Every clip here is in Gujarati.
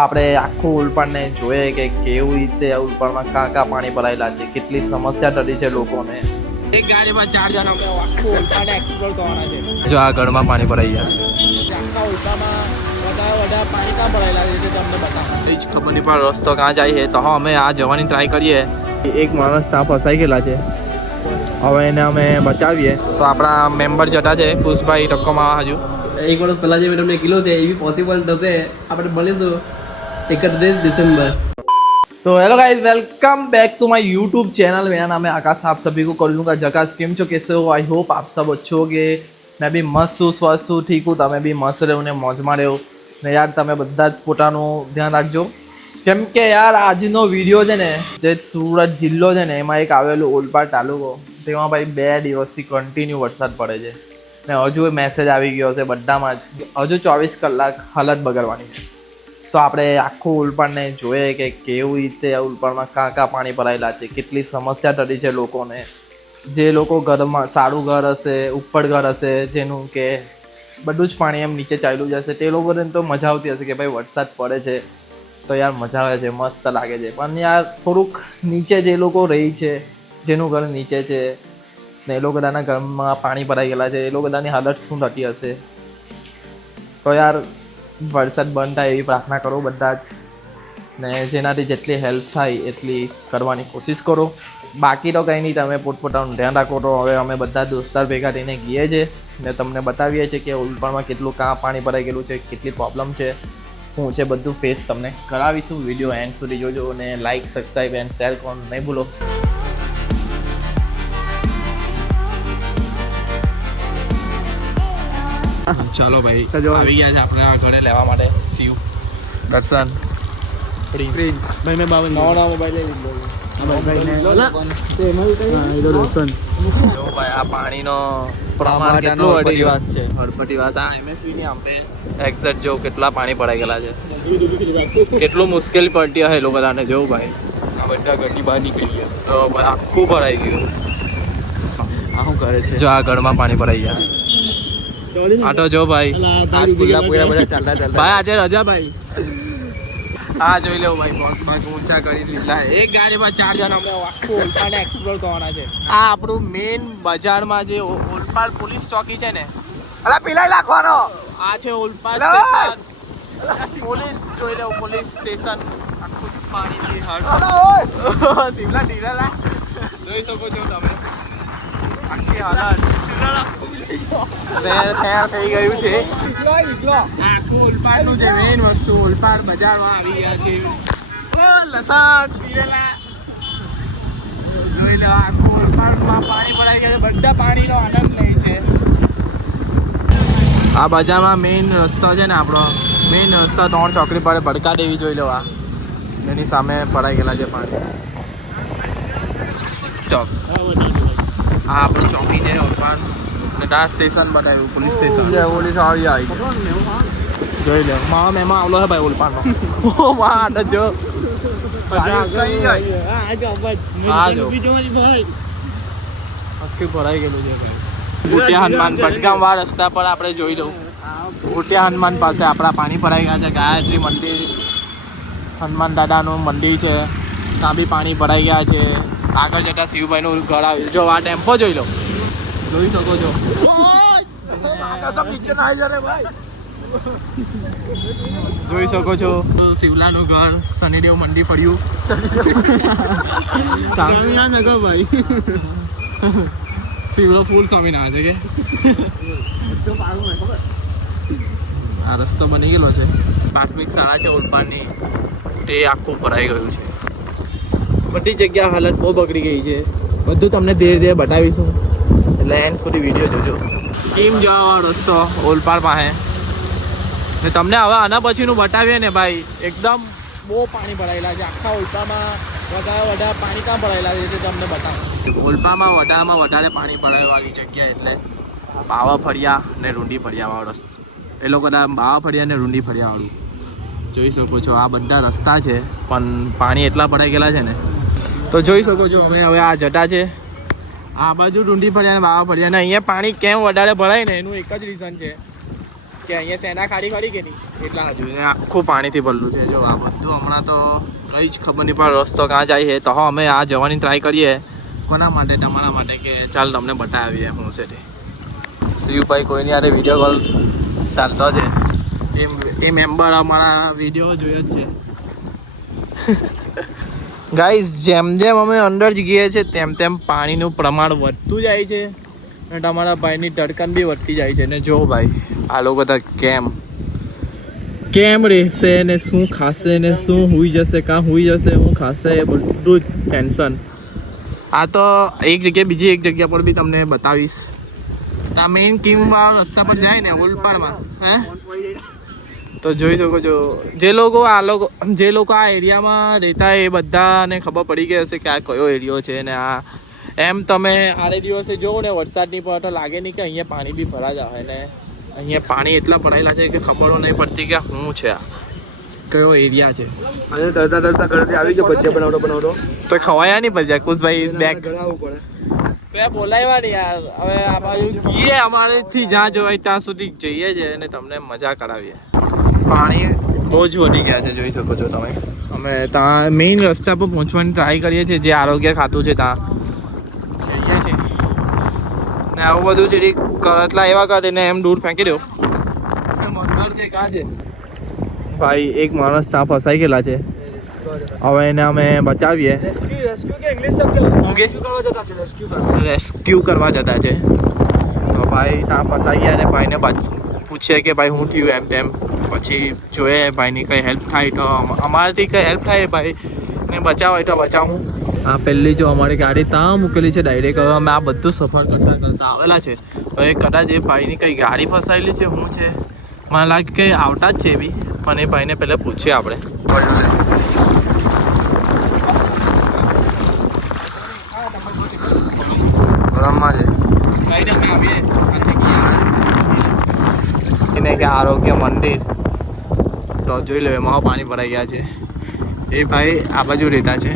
આપણે આખું ઉલપાડને જોઈએ કે કેવી રીતે ઉલપાડમાં કાં પાણી ભરાયેલા છે, કેટલી સમસ્યા થતી છે લોકોને. એક ગાડીમાં 4 જણા અમે આખું ઉલપાડને એક્સપ્લોર કરવાના છે. જો આ ઘરમાં પાણી ભરાઈ ગયા, આખા ઉલપાડમાં વધારે પાણી ક્યાં ભરાયેલા છે તે તમને બતાવો. એ જ ખબર નહીં પણ રસ્તો ક્યાં જાય છે. તો અમે આ જવાની ટ્રાય કરીએ. એક માણસ ત્યાં ફસાઈ ગયેલા છે, હવે એને અમે બચાવીએ. તો આપણા મેમ્બર જતા છે ખુશભાઈ ટક્કોમાં. હજુ 1 વર્ષ પહેલા જે મેં તમને કીધું છે એવી પોસિબલ થશે. આપણે મળીશું 31 दिसंबर. तो hello guys, welcome back to my YouTube channel. मेरा नाम है आकाश. आप सभी को कर दूंगा जकास. केम छो, कैसे हो? आई होप आप सब अच्छे होगे. मैं भी मस्त છું, સ્વસ્થ છું, ઠીક હું. તમે બી મસ્ત રહો ને મોજમાં રહો ને યાર. તમે બધા જ પોતાનું ધ્યાન રાખજો, કેમ કે યાર આજનો વિડીયો છે ને, જે સુરત જિલ્લો છે ને એમાં એક આવેલું ઓલપાડ તાલુકો, તેમાં ભાઈ 2 દિવસથી કન્ટિન્યુ વરસાદ પડે છે ને હજુ મેસેજ આવી ગયો છે બધામાં જ, હજુ 24 કલાક હાલત બગડવાની છે. તો આપણે આખું ઉલપાડને જોઈએ કે કેવી રીતે ઉલપાડમાં કાં પાણી ભરાયેલા છે, કેટલી સમસ્યા થતી છે લોકોને. જે લોકો ઘરમાં સારું ઘર હશે, ઉપર ઘર હશે, જેનું કે બધું જ પાણી એમ નીચે ચાલ્યું જશે, તે લોકોને તો મજા આવતી હશે કે ભાઈ વરસાદ પડે છે તો યાર મજા આવે છે, મસ્ત લાગે છે. પણ યાર થોડુંક નીચે જે લોકો રહી છે, જેનું ઘર નીચે છે ને એ લોકો બધાના ઘરમાં પાણી ભરાઈ ગયેલા છે, એ લોકો બધાની હાલત શું થતી હશે. તો યાર વરસાદ બંધ થાય એવી પ્રાર્થના કરો બધા જ, ને જેનાથી જેટલી હેલ્પ થાય એટલી કરવાની કોશિશ કરો. બાકી તો કંઈ નહીં, તમે પોતપોતાનું ધ્યાન રાખો. તો હવે અમે બધા દોસ્તાર ભેગા થઈને ગઈએ છીએ ને તમને બતાવીએ છીએ કે ઉલપાડમાં કેટલું કાં પાણી ભરાઈ ગયેલું છે, કેટલી પ્રોબ્લેમ છે, શું છે, બધું ફેસ તમને કરાવીશું. વિડીયો એન્ડ સુધી જોજો અને લાઇક, સબસ્ક્રાઈબ એન્ડ શેર કરવાનું નહીં ભૂલો. ચાલો ભાઈ, આવી ગયા છે આપણે આ ઘરે લેવા માટે. શિવ, દર્શન, પ્રિન્સ ભાઈ, મેં બાવન નવા મોબાઈલ લઈ લીધો. જો ભાઈ આ પાણીનો પ્રમાણ કેટલું હળપતિવાસ છે, હળપતિવાસ. આ એમએસવી ની આંબે એક્ઝેક્ટ જો કેટલા પાણી ભરાઈ ગયેલા છે, કેટલું મુશ્કેલ પડતી હશે લોકો બધાને. જોવું ભાઈ, આ બધા ઘરની બહાર નીકળી ગયા તો આખું ભરાઈ ગયું. આ શું કરે છે? જો આ ઘરમાં પાણી ભરાઈ ગયા. આ તો જો ભાઈ, આજ ખુલ્લા પૂરા બધા ચાલતા ભાઈ, આજે રજા ભાઈ. આ જોઈ લો ભાઈ, પગ ઊંચા કરી લીધા. એક ગાડીમાં 4 જણા અમે આખું ઉલપાડને એક્સપ્લોર કરવાના છે. આ આપણું મેઇન બજારમાં જે ઓલપાડ પોલીસ ચોકી છે ને, અલા પીલાઈ નાખવાનો. આ છે ઓલપાડ સ્ટેશન પોલીસ. જોઈ લો પોલીસ સ્ટેશન આખું પાણીથી હળ શિવલા ઢીલા જોઈ શકો છો તમે. આખી હાલત ઠેર થઈ ગયું છે. આખું ઉલપાડનું જે મેઇન વસ્તુ, ઉલપાડ બજારમાં આવી ગયા છે. લસણ પીરેલા જોઈ લો, આખું ઉલપાડમાં પાણી ભરાઈ ગયા છે. બધા પાણીનો આનંદ લે છે. આ બજારમાં મેઇન રસ્તો છે ને આપણો, મેઇન રસ્તો 3 ચોકડી પર ભડકા દેવી. જોઈ લો આ એની સામે ભરાઈ ગયેલા છે પાણી. ચોક આ આપણું ચોકી છે ઓલપાડ. આ સ્ટેશન બનાવ્યું, પોલીસ સ્ટેશન. પોલીસ આવી જોઈ લે. મારા મેમાં આવલો છે ભાઈ ઓલપાડનો. જો આખી ભરાઈ ગયેલું છે ભાઈ. ઉટિયા હનુમાન ભટગામ વાળા રસ્તા પર આપણે જોઈ લઉં. ઉટિયા હનુમાન પાસે આપણા પાણી ભરાઈ ગયા છે. ગાયત્રી મંદિર, હનુમાન દાદાનું મંદિર છે, ત્યાં બી પાણી ભરાઈ ગયા છે. આગળ જતા શિવભાઈનું ઘર આવ્યું. જો આ ટેમ્પો જોઈ લો, જોઈ શકો છો. જોઈ શકો છો શિવલાનું ઘર, શનિદેવ મંદિર પડ્યું. ભાઈ શિવલો ફૂલ સ્વામિનારાયણ છે કે આ રસ્તો બની ગયેલો છે. પ્રાથમિક શાળા છે ઓલપાડની, તે આખું ભરાઈ ગયું છે. બધી જગ્યા હાલત બહુ બગડી ગઈ છે. બધું તમને ધીરે ધીરે બતાવીશું, એટલે એન્ડ સુધી વિડીયો જોજો. કેમ જવાનો રસ્તો ઓલપાડ પાસે ને તમને હવે આના પછીનું બતાવીએ ને ભાઈ, એકદમ બહુ પાણી ભરાયેલા છે. આખા ઉલપાડમાં વધારે પાણી ક્યાં ભરાયેલા છે તે તમને બતાવો. ઓલપાડમાં વધારે પાણી ભરાયેલી જગ્યા એટલે બાવા ફળિયા ને રૂંડી ફળિયા વાળો રસ્તો. એ લોકો બાવા ફળિયા ને રૂંડી ફળિયા વાળું જોઈ શકો છો. આ બધા રસ્તા છે પણ પાણી એટલા ભરાઈ ગયેલા છે ને, તો જોઈ શકો છો. અમે હવે આ જટા છે, આ બાજુ રૂંડી ફળિયા ને બાવા ફળિયા. ને અહીંયા પાણી કેમ વધારે ભરાય ને એનું એક જ રીઝન છે કે અહીંયા સેના ખાડી ખડી કે નહીં એટલા હજુ ને આખું પાણીથી ભરેલું છે. જો આ બધું હમણાં તો કંઈ જ ખબર નહીં પડે રસ્તો ક્યાં જાય છે. તો અમે આ જવાની ટ્રાય કરીએ. કોના માટે? તમારા માટે કે ચાલ તમને બતાવીએ હું છે તે. શિવભાઈ કોઈની યારે વિડીયો કોલ ચાલતો છે. એ મેમ્બર અમારા વિડીયો જોયો જ છે. ગાઈઝ જેમ જેમ અમે અંદર જઈએ છીએ તેમ તેમ પાણીનું પ્રમાણ વધતું જાય છે અને તમારા ભાઈની ધડકન બી વધતી જાય છે. ને જો ભાઈ આ લોકો તો કેમ રહેશે ને શું ખાશે ને શું હુઈ જશે કાં હુઈ જશે શું ખાશે એ બધું જ ટેન્શન. આ તો એક જગ્યાએ બીજી એક જગ્યા પર બી તમને બતાવીશ. આ મેઇન કિંગવાળા રસ્તા પર જાય ને ઉલપાડમાં હે તો જોઈ શકો છો. જે લોકો આ એરિયામાં રહેતા એ બધાને ખબર પડી ગઈ હશે કે આ કયો એરિયો છે. ને આ એમ તમે આરે દિવસે જોવો ને વરસાદ નહીં પડે તો લાગે નહીં કે અહીંયા પાણી બી ભરા જાય ને અહીંયા પાણી એટલા ભરાયેલા છે કે ખબર નહીં પડતી કે શું છે આ કયો એરિયા છે. અને તરતા ઘરેથી આવી ગયો ભજીયા બનાવતો તો ખવાયા નહીં ભજીયા કુશભાઈ ઇઝ બેક. ઘરાવવું પડે તો એ બોલાવ્યા નહીં યાર. હવે આ બાજુ ગીએ અમારેથી જ્યાં જવાય ત્યાં સુધી જઈએ છે અને તમને મજા કરાવીએ. પાણી બહુ જ વધી ગયા છે જોઈ શકો છો તમે. અમે ત્યાં મેઇન રસ્તા પર પહોંચવાની ટ્રાય કરીએ છીએ જે આરોગ્ય ખાતું છે ત્યાં જઈએ છીએ ને આવું બધું છે કરતલા એવા કરીને એમ દૂર ફેંકી દો. મગર છે કાં છે ભાઈ? એક માણસ ત્યાં ફસાઈ ગયેલા છે. હવે એને અમે બચાવીએ. રેસ્ક્યુ કરવા જતા છે તો ભાઈ ત્યાં ફસાઈ ગયા ને ભાઈને પૂછે કે ભાઈ શું થયું એમ તેમ. પછી જોઈએ ભાઈની કંઈ હેલ્પ થાય તો અમારાથી કંઈ હેલ્પ થાય ભાઈ ને બચાવ હોય તો બચાવું. આ પહેલી જો અમારી ગાડી ત્યાં મૂકેલી છે ડાયરેક્ટ. હવે અમે આ બધું સફર કરતા આવેલા છે. હવે કદાચ એ ભાઈની કંઈ ગાડી ફસાયેલી છે શું છે મને લાગે કંઈ આવતા જ છે બી. પણ એ ભાઈને પહેલાં પૂછીએ આપણે. એને કે આરોગ્ય મંદિર તો જોઈ લો એમાં પાણી ભરાઈ ગયા છે. એ ભાઈ આ બાજુ રહેતા છે.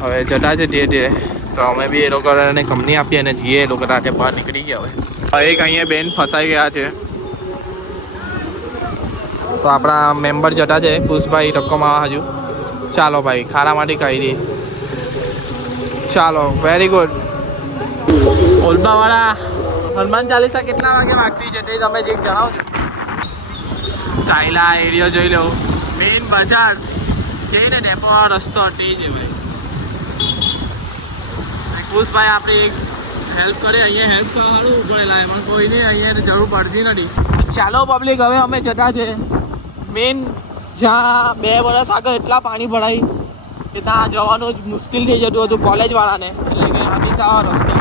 હવે જતા છે ધીરે ધીરે તો અમે બી એ લોકોને કંપની આપીએ અને જઈએ. એ લોકો રાતે બહાર નીકળી ગયા. હવે એક અહીંયા બેન ફસાઈ ગયા છે તો આપણા મેમ્બર જતા છે કુશભાઈ ટક્કોમાં હજુ. ચાલો ભાઈ ખારામાંથી કહી દઈએ. ચાલો વેરી ગુડ. ઓલબાવાળા હનુમાન ચાલીસા કેટલા વાગે વાગતી છે તે તમે જે જણાવજો. ચાઇલા એરિયો જોઈ લો. મેઇન બજાર જે ને ડેપો રસ્તો તે જ એવડે. કુશભાઈ આપણે એક હેલ્પ કરે અહીંયા હેલ્પ સારું પડેલા એમાં કોઈ નહીં અહીંયા જરૂર પડતી નથી. ચાલો પબ્લિક હવે અમે જતા છે મેઇન જ્યાં 2 વર્ષ આગળ એટલા પાણી ભરાય કે ત્યાં જવાનું જ મુશ્કેલ થઈ જતું હતું કોલેજવાળાને. એટલે કે હમીસા રસ્તો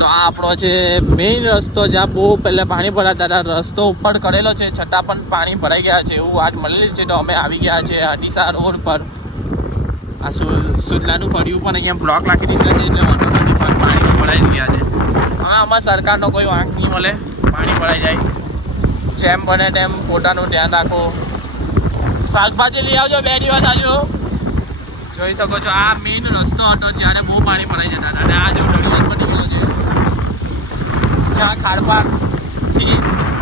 તો આ આપણો છે મેઇન રસ્તો જ્યાં બહુ પહેલાં પાણી ભરાતા હતા. રસ્તો ઉપર કરેલો છે છતાં પણ પાણી ભરાઈ ગયા છે એવું વાત મળેલી છે. તો અમે આવી ગયા છે અડીસા રોડ પર. આ સુજલાનું ફળિયું પણ અહીંયા બ્લોક રાખી દીધેલા છે એટલે વાંધો નથી પણ પાણી ભરાઈ ગયા છે. હવે આમાં સરકારનો કોઈ વાંક નહીં મળે. પાણી ભરાઈ જાય જેમ બને તેમ પોતાનું ધ્યાન રાખો. શાકભાજી લઈ આવજો 2 દિવસ આવજો. જોઈ શકો છો આ મેઇન રસ્તો હતો જ્યારે બહુ પાણી ભરાઈ જતા હતા. અને આ જો દરિયાદ બની ગયેલો છે જ્યાં ખાડપાથી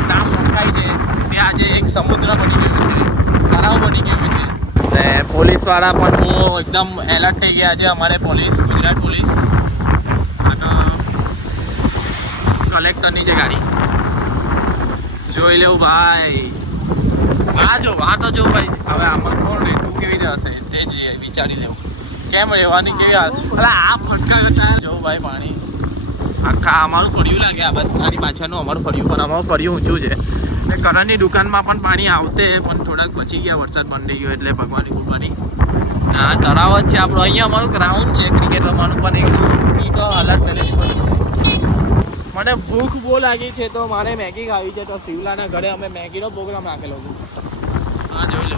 નામ ઓળખાય છે ત્યાં આજે એક સમુદ્ર બની ગયું છે, તળાવ બની ગયું છે. ને પોલીસવાળા પણ બહુ એકદમ એલર્ટ થઈ ગયા છે. અમારે પોલીસ ગુજરાત પોલીસ અને કલેક્ટરની છે ગાડી. જોઈ લેવું ભાઈ. આ તો જો ભાઈ હવે આમાં કોણ રહેતું કેવી રીતે હશે તે જ વિચારી લેવું. કેમ રહેવાની કેવી હાલ. આ ફટકા કરતા જો ભાઈ પાણી આખા અમારું ફળિયું લાગે. આ બધાની પાછળનું અમારું ફળિયું પણ અમારું ફળિયું ઊંચું છે. ને કરણની દુકાનમાં પણ પાણી આવતે પણ થોડાક બચી ગયા. વરસાદ બંધ થઈ ગયો એટલે ભગવાનની કૃપાની. આ તળાવ જ છે આપણું. અહીંયા અમારું ગ્રાઉન્ડ છે ક્રિકેટ રમવાનું પણ એક હાલત નથી પડતું. મને ભૂખ બહુ લાગી છે તો મારે મેગી ખાવી છે. તો શિવલાના ઘરે અમે મેગીનો પ્રોગ્રામ રાખેલો છે. હા જોઈ લો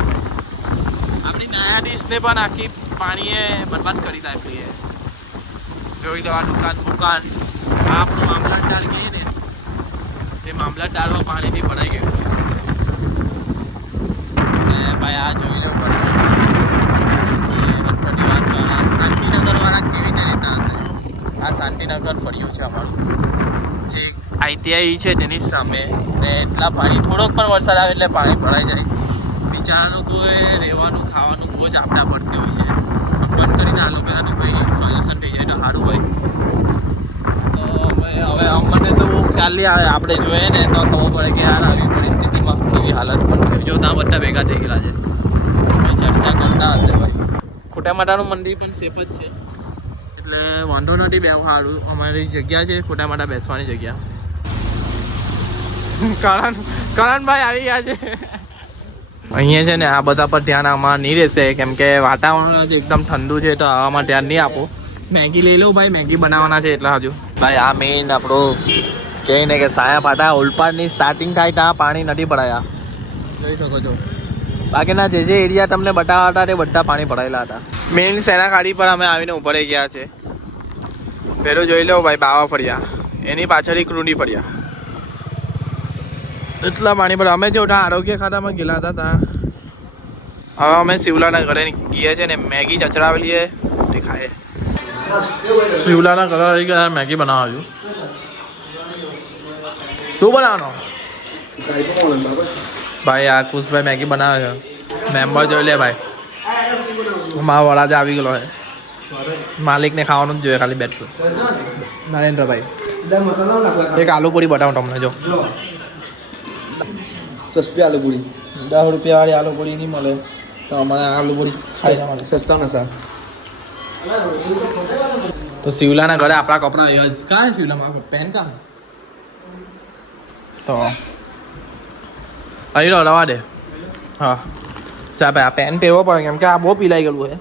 આપણી નયા ડીશને પણ આખી પાણીએ બરબાદ કરી નાખી. જોઈ લો આ દુકાન આ આપણું મામલતદાર કહીએ ને તે મામલતદારમાં પાણીથી ભરાઈ ગયું છે. ભાઈ આ જોઈ લેવું પડે શાંતિનગર વાળા કેવી રીતે રહેતા હશે. આ શાંતિનગર ફળિયું છે અમારું જે ITI છે તેની સામે ને એટલા પાણી થોડોક પણ વરસાદ આવે એટલે પાણી ભરાઈ જાય. બિચારા લોકોએ રહેવાનું ખાવાનું બહુ જ આપડા પડતી હોય છે. ભગવાન કરીને આ લોકોનું કંઈ સોલ્યુશન થઈ જાય તો સારું હોય. તો હવે અમને તો બહુ ખ્યાલ નહીં આવે, આપણે જોઈએ ને તો ખબર પડે કે યાર આવી પરિસ્થિતિમાં કેવી હાલત પણ જો ત્યાં બધા ભેગા થઈ ગયેલા છે, કંઈ ચર્ચા કરતા હશે ભાઈ. ખોટા માટાનું મંદિર પણ સેફ જ છે એટલે વાંધો નથી. બે સારું અમારી જગ્યા છે ખોટા માટા બેસવાની જગ્યા. કરણભાઈ આવી ગયા છે અહીંયા છે ને. આ બધા પર ધ્યાન આમાં નહીં રહેશે કેમ કે વાતાવરણ જ એકદમ ઠંડુ છે તો આમાં ધ્યાન નહીં આપો. મેગી લઈ લઉં ભાઈ, મેગી બનાવવાના છે એટલા હજુ. ભાઈ આ મેઇન આપણો કહે ને કે સાયા પાટા ઓલપાડની સ્ટાર્ટિંગ થાય ત્યાં પાણી નથી ભરાયા, જોઈ શકો છો. બાકીના જે એરિયા તમને બતાવ્યા હતા તે બધા પાણી ભરાયેલા હતા. મેઇન સેના ખાડી પર અમે આવીને ઉભા રહી ગયા છે. પેલું જોઈ લો ભાઈ, બાવા ફળિયા, એની પાછળ એક રૂંડી ફળિયા, એટલા પાણી પર. અમે જો આરોગ્ય ખાતામાં ગયેલા હતા ત્યાં હવે અમે શિવલાના ઘરે ગયા છે ને મેગી ચચડાવેલી છે તે ખાઈએ. શિવલાના ઘરે આવી ગયા મેગી બનાવવા. તું બનાવવાનો ભાઈ? આ કુશભાઈ મેગી બનાવે છે. મેમ્બર જોઈ લે ભાઈ, મારા વડા આવી ગયેલો છે. માલિકને ખાવાનું જ જોઈએ ખાલી બેઠ પર. નરેન્દ્રભાઈ એક આલુ પૂરી બતાવું તમને. જો સસ્તી આલુ પૂરી, 10 રૂપિયાવાળી આલુ પૂરી નહીં મળે તો અમારે આલુ પૂરી ખાઈ મળે. સસ્તા નસા. તો શિવલાના ઘરે આપણા કપડા આવ્યા જ. કાં શિવલામાં પેન કામ તો અહીં રવા દે. હા ચા ભાઈ, આ પેન પહેરવો પડે કેમ કે આ બહુ પીલાઈ ગયેલું છે.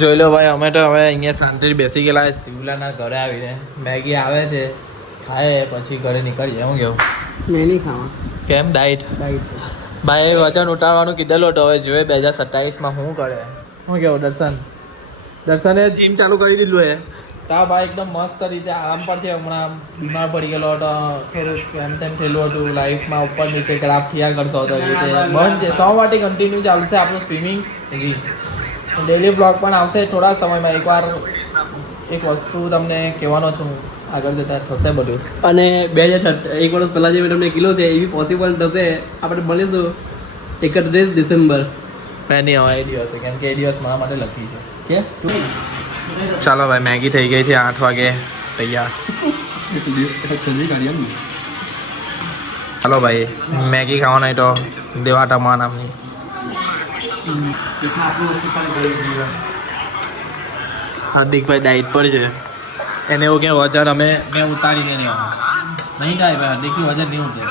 જોઈ લો ભાઈ, અમે તો હવે અહીંયા શાંતિથી બેસી ગયેલા શિવલાના ઘરે આવીને. મેગી આવે છે, ખાય પછી ઘરે નીકળીએ. હું કેવું? મેં નહીં ખાવા. કેમ ડાયટ? ભાઈ વજન ઉતારવાનું કીધેલું તો હવે જોઈએ 2027માં શું કરે. શું કેવું દર્શને જીમ ચાલુ કરી દીધું હે. તા ભાઈ એકદમ મસ્ત રીતે આરામ પર છે. હમણાં બીમાર પડી ગયેલો હતો, થોડુંક એમ તેમ થયેલું હતું લાઈફમાં, ઉપર નીચે ગ્રાફ થયા કરતો હતો. એ રીતે બંધ છે. 100 માટે કન્ટિન્યુ ચાલશે આપણું સ્વિમિંગ. ડેલી બ્લોગ પણ આવશે થોડા સમયમાં. એકવાર એક વસ્તુ તમને કહેવાનો છું, આગળ જતા થશે બધું. અને 2001 વર્ષ પહેલાં જે મેં તમને કીધું છે એ બી પોસિબલ થશે. આપણે મળીશું 31 ડિસેમ્બર. મેં નહીં હવે એ દિવસે, કેમ કે એ દિવસ મારા માટે લખી છે. કે ચાલો ભાઈ, મેગી થઈ ગઈ છે 8 વાગે તૈયાર. ચાલો ભાઈ, મેગી ખાવાના હોય તો દેવા તમારા નામની. હાર્દિકભાઈ ડાયટ પર છે. એને એવું કે વજન મેં ઉતારીને નહીં થાય ભાઈ. હાર્દિકનું વજન નહીં ઉતરે.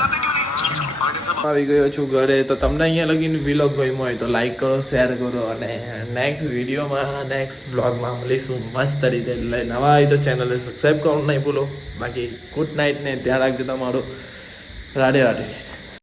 આવી ગયો છું ઘરે. તો તમને અહીંયા લગીને વ્લોગ ગમ્યો હોય તો લાઈક કરો, શેર કરો અને નેક્સ્ટ વિડીયોમાં નેક્સ્ટ બ્લોગમાં મળીશું મસ્ત રીતે. એટલે નવા હોય તો ચેનલને સબસ્ક્રાઈબ કરવાનું નહીં ભૂલો. બાકી ગુડ નાઇટ ને ધ્યાન રાખજો તમારું. રાધે રાધે.